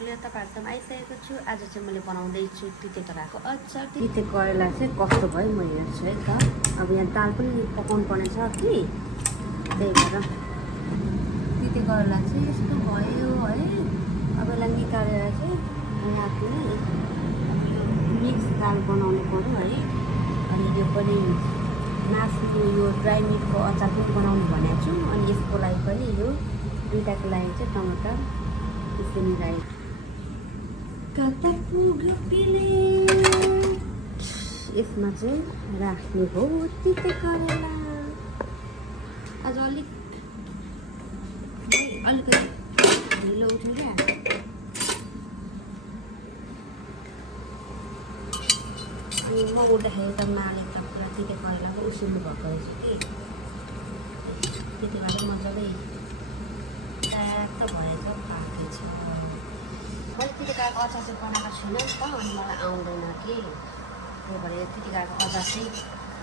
Vlog लिएर तपाईँहरूसँग आइसकेको छु। आज चाहिँ मैले बनाउँदैछु तिते करेलाको अचार। तिते करेला चाहिँ कस्तो भयो म हेर्छु है त। अब यहाँ दाल पनि पकाउनु पर्ने छ कि, त्यही भएर तिते करेला चाहिँ यस्तो भयो है। अब यसलाई निकालेर चाहिँ यहाँ पनि मिक्स दाल बनाउनु पर्यो है। अनि यो पनि मासुको यो ड्राई मिटको अचार पनि बनाउनु भनेको छु। अनि यसको लागि पनि यो दुईटाको लागि चाहिँ टमाटर त्यसरी मिलाएर कता पुग्यो पिले यसमा चाहिँ राख्ने हो तिते करेला। आज अलिकति ढिलो उठ्यो क्या। अनि म उठ्दाखेरि त माले त पुरा तिते करेलाको उसिल्नु भएको रहेछ कि, त्यति भएर मजाले ट्याक्क भएछ पाकै छ। मैले तितेकाको अचार चाहिँ बनाएको छुइनँ नि त, अनि मलाई आउँदैन कि, त्यही भएर तितेकाको अचार चाहिँ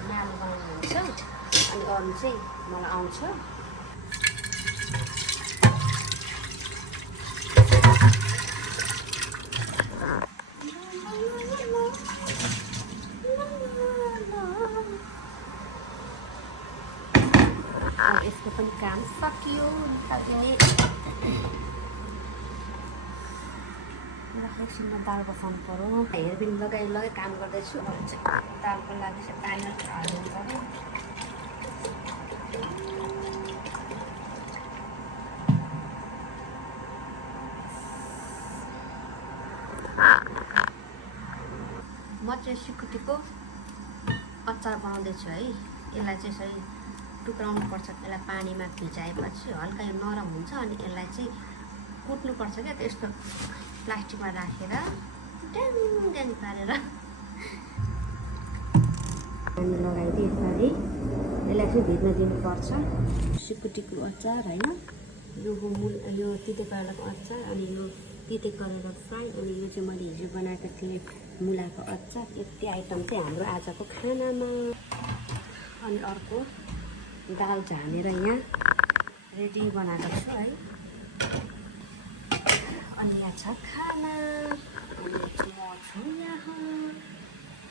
म्याल बनाउनुहुन्छ अनि अरू चाहिँ मलाई आउँछ। यसको पनि काम सकियो, निकालिदिने। एकछिनमा दाल बसाउनु पऱ्यो। हेरबिन लगाइ काम गर्दैछु। अब चाहिँ दालको लागि चाहिँ पानी हाल्नु पऱ्यो। म चाहिँ सिकुटीको अचार बनाउँदैछु है। यसलाई चाहिँ यसरी टुक्राउनु पर्छ। यसलाई पानीमा भिजाएपछि हल्का यो नरम हुन्छ। अनि यसलाई चाहिँ कुट्नुपर्छ क्या, त्यस्तो प्लास्टिकमा राखेर ड्याङ ड्याङ पारेर पानी लगाइदिए यसरी यसलाई चाहिँ भिज्न दिनुपर्छ। सिकुटीको अचार होइन, यो तिते करेलाको अचार, अनि यो तिते करेला फ्राई, अनि यो चाहिँ मैले हिजो बनाएको थिएँ मुलाको अचार। यति आइटम चाहिँ हाम्रो आजको खानामा। अनि अर्को दाल झानेर यहाँ रेडी बनाएको छु है। अनि यहाँ छ खाना, अनि म छु यहाँ।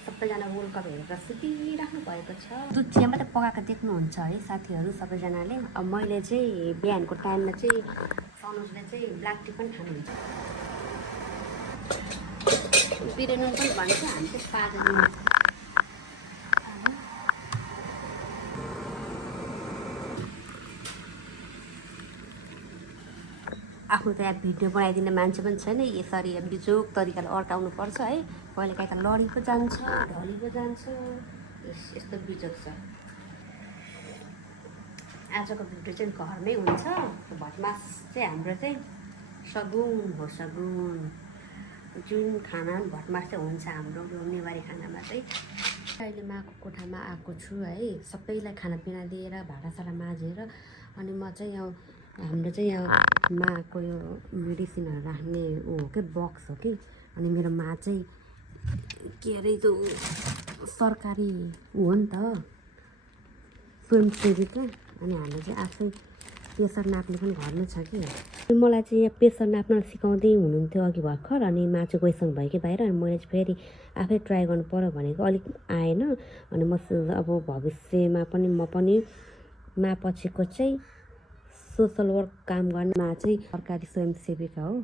सबैजना वर्ल्ड कप हेरेर सुतिराख्नु भएको छ। दुध चिया मात्रै पकाएको देख्नुहुन्छ है साथीहरू सबैजनाले। अब मैले चाहिँ बिहानको टाइममा चाहिँ सनोजले चाहिँ ब्ल्याक टी पनि खानुहुन्छ, बिरेनुन पनि भन्छ, हामी चाहिँ पार्दैन। आफ्नो त यहाँ भिडियो बनाइदिने मान्छे पनि छैन, यसरी बिजोग तरिकाले अड्काउनु पर्छ है। कहिलेकाहीँ त लडी पो जान्छ, ढली पो जान्छ, यस्तो बिजोग छ। आजको भिडियो चाहिँ घरमै हुन्छ। भटमास चाहिँ हाम्रो चाहिँ सगुन हो, सगुन। जुन खाना भटमास चाहिँ हुन्छ हाम्रो यो नेवारी खानामा चाहिँ। अहिले माको कोठामा आएको छु है, सबैलाई खानापिना दिएर भाँडासाँडा माझेर। अनि म चाहिँ यहाँ हाम्रो चाहिँ यहाँ माको यो मेडिसिनहरू राख्ने ऊ हो कि, बक्स हो कि। अनि मेरो मा चाहिँ के अरे त्यो सरकारी ऊ हो नि त, स्वयंसेविका। अनि हाम्रो चाहिँ आफै प्रेसर नाप्ने पनि घरमै छ कि। मलाई चाहिँ यहाँ प्रेसर नाप्न सिकाउँदै हुनुहुन्थ्यो अघि भर्खर। अनि मा चाहिँ गइसक्नु भयो कि बाहिर। अनि मैले चाहिँ फेरि आफै ट्राई गर्नु पऱ्यो भनेको, अलिक आएन। अनि म अब भविष्यमा पनि म पनि मा पछिको चाहिँ सोसल वर्क काम गर्ने मा चाहिँ सरकारी स्वयंसेविका हो।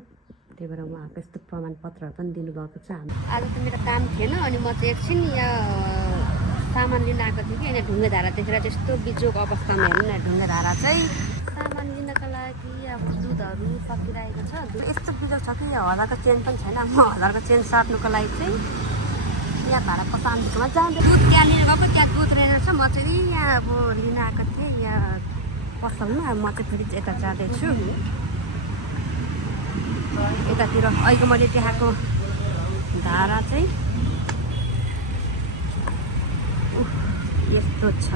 त्यही भएर उहाँको यस्तो प्रमाणपत्रहरू पनि दिनुभएको छ। आज त मेरो काम थिएन। अनि म चाहिँ एकछिन यहाँ सामान लिन आएको थिएँ कि। यहाँ ढुङ्गे धारा देखेर त्यस्तो बिजोग अवस्थामा हेर्नु न, ढुङ्गे धारा चाहिँ सामान लिनको लागि अब दुधहरू सकिरहेको छ। यस्तो बिजोग छ कि यहाँ हजारको चेन पनि छैन। म हजारको चेन साट्नुको लागि चाहिँ यहाँ भाडा पसान्दीकोमा जाँदै दुध त्यहाँ लिएर गएको, त्यहाँ दुध रहेनछ। म चाहिँ यहाँ अब लिन आएको थिएँ यहाँ पसलमा। म चाहिँ फेरि यता जाँदैछु यतातिर। अहिले मैले देखाएको धारा चाहिँ यस्तो छ।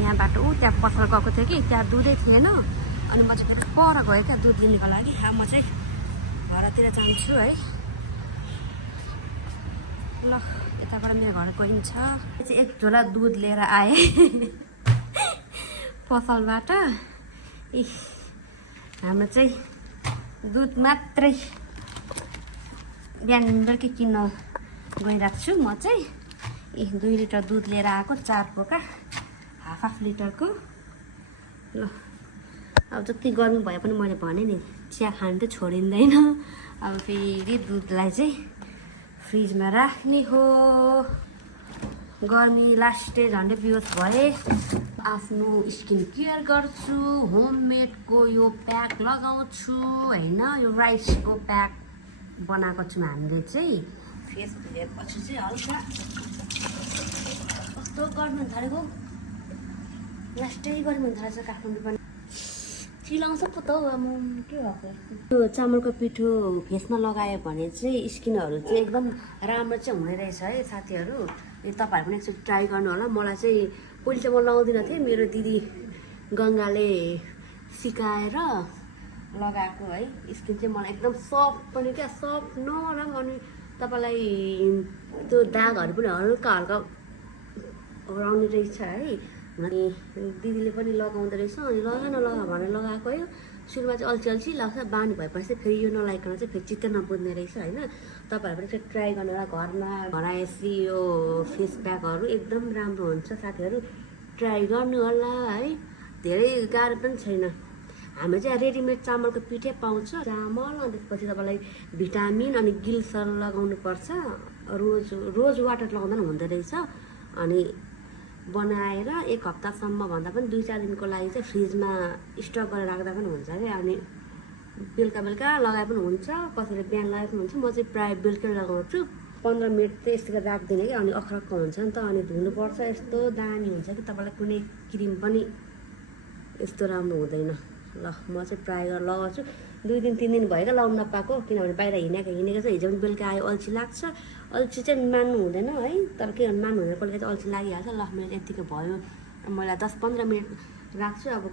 यहाँबाट त्यहाँ पसल गएको थियो कि, त्यहाँ दुधै थिएन। अनि म चाहिँ फेरि पर गएँ क्या दुध लिनुको लागि। अब म चाहिँ घरतिर जान्छु है। ल यताबाट मेरो घर गइन्छ। चाहिँ एक झोला दुध लिएर आएँ पसलबाट। हाम्रो चाहिँ दुध मात्रै बिहान बेलुकै किन्न गइरहेको छु म चाहिँ 2 लिटर दुध लिएर आएको 4 पोका हाफ लिटरको ल अब जति गर्मी भए पनि मैले भने नि चिया खानु त छोडिँदैन अब फेरि दुधलाई चाहिँ फ्रिजमा राख्ने हो गर्मी लास्ट डे झन्डै बिहोस भए आफ्नो स्किन केयर गर्छु होममेडको यो प्याक लगाउँछु हैन यो राइसको प्याक बनाएको छौँ हामीले चाहिँ फेस धुएपछि चाहिँ हल्का कस्तो गर्मी हुन थालेको लास्टै गर्मी हुन थालेछ काठमाडौँ पनि चिलाउँछ पो त हौ के भएको यो चामलको पिठो फेसमा लगायो भने चाहिँ स्किनहरू चाहिँ एकदम राम्रो चाहिँ हुने रहेछ है साथीहरू तपाईँहरू पनि एकचोटि ट्राई गर्नु होला मलाई चाहिँ पहिले चाहिँ म लगाउँदिनँ थिएँ मेरो दिदी गङ्गाले सिकाएर लगाएको है स्किन चाहिँ मलाई एकदम सफ्ट पनि क्या सफ्ट नरम अनि तपाईँलाई त्यो दागहरू पनि हल्का हल्का हराउने रहेछ है अनि दिदीले पनि लगाउँदो रहेछ अनि लगा भनेर लगाएको हो सुरुमा चाहिँ अल्छी अल्छी लाग्छ बानी भएपछि फेरि यो नलाइकन चाहिँ फेरि चित्त नबुझ्ने रहेछ होइन तपाईँहरू पनि चाहिँ ट्राई गर्नु होला घरमा बनाएपछि यो फेस प्याकहरू एकदम राम्रो हुन्छ साथीहरू ट्राई गर्नु होला है धेरै गाह्रो पनि छैन हामी चाहिँ रेडिमेड चामलको पिठै पाउँछ चामल अनि त्यसपछि तपाईँलाई भिटामिन अनि गिल्सर लगाउनु पर्छ रोज वाटर लगाउँदा पनि हुँदो रहेछ अनि बनाएर 1 हप्तासम्म भन्दा पनि 2-4 दिनको लागि चाहिँ फ्रिजमा स्टक गरेर राख्दा पनि हुन्छ क्या अनि बेलुका लगाए पनि हुन्छ कसैले बिहान लगाए पनि हुन्छ म चाहिँ प्रायः बेलुकै लगाउँछु 15 मिनट चाहिँ यस्तो राख्दिनँ कि अनि अख्रक्क हुन्छ नि त अनि धुनुपर्छ यस्तो दामी हुन्छ कि तपाईँलाई कुनै क्रिम पनि यस्तो राम्रो हुँदैन ल म चाहिँ प्रायः गरेर लगाउँछु 2 दिन 3 दिन भयो क्या लगाउनु नपाएको किनभने बाहिर हिँडेको छ हिजो पनि बेलुका आयो अल्छी लाग्छ अल्छी चाहिँ मान्नु हुँदैन है तर के मान्नु हुँदैन कहिले चाहिँ अल्छी लागिहाल्छ ल मेरो यतिको भयो मलाई 10-15 मिनट राख्छु अब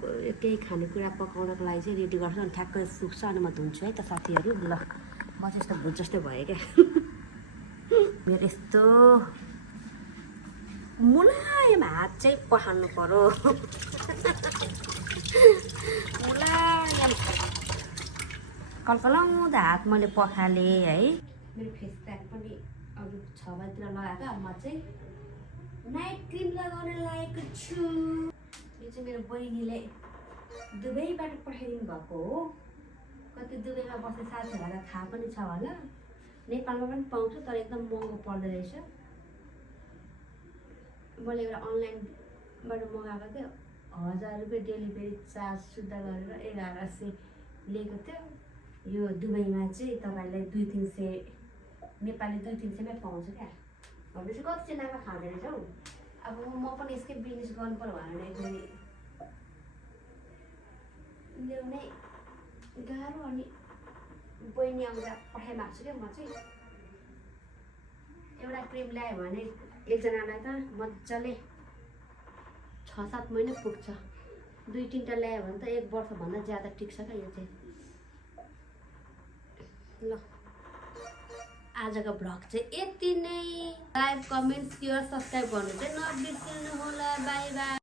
केही खानेकुरा पकाउनको लागि चाहिँ रेडी गर्छु अनि ठ्याक्कै सुक्छ अनि म धुन्छु है त साथीहरू ल म चाहिँ यस्तो भुज जस्तै भयो क्या मेरो यस्तो मुलायम हात चाहिँ पखाल्नु पर्यो मुलायम कलकलाउँदा हात मैले पखालेँ है मेरो फेस प्याक पनि अरू 6 बजीतिर लगाएको म चाहिँ नाइट क्रिम लगाउन लागेको छु यो चाहिँ मेरो बहिनीले दुबईबाट पठाइदिनु भएको हो कति दुबईमा बस्ने साथीहरूलाई थाहा पनि छ होला नेपालमा पनि पाउँछ तर एकदम महँगो पर्दो रहेछ मैले एउटा अनलाइनबाट मगाएको थियो 1000 रुपियाँ डेलिभरी चार्ज सुध गरेर 1100 लिएको थियो यो दुबईमा चाहिँ तपाईँलाई 200-300 नेपाली 200-300 मै पाउँछ क्या भनेपछि कति चाहिँ नाफा खाँदैन रहेछ हौ अब म पनि यसकै बिजनेस गर्नु पर्यो भनेर एकचोटि ल्याउनै गाह्रो अनि बहिनी आउँदा पठाइमाग्छु क्या म चाहिँ एउटा क्रिम ल्यायो भने एकजनालाई त मजाले 6-7 महिना पुग्छ 2-3टा ल्यायो भने त 1 वर्षभन्दा ज्यादा टिक्छ क्या यो चाहिँ ल आजको भ्लग चाहिँ यति नै लाइक कमेन्ट सेयर सब्सक्राइब गर्नु चाहिँ नबिर्सिनु होला बाई बाई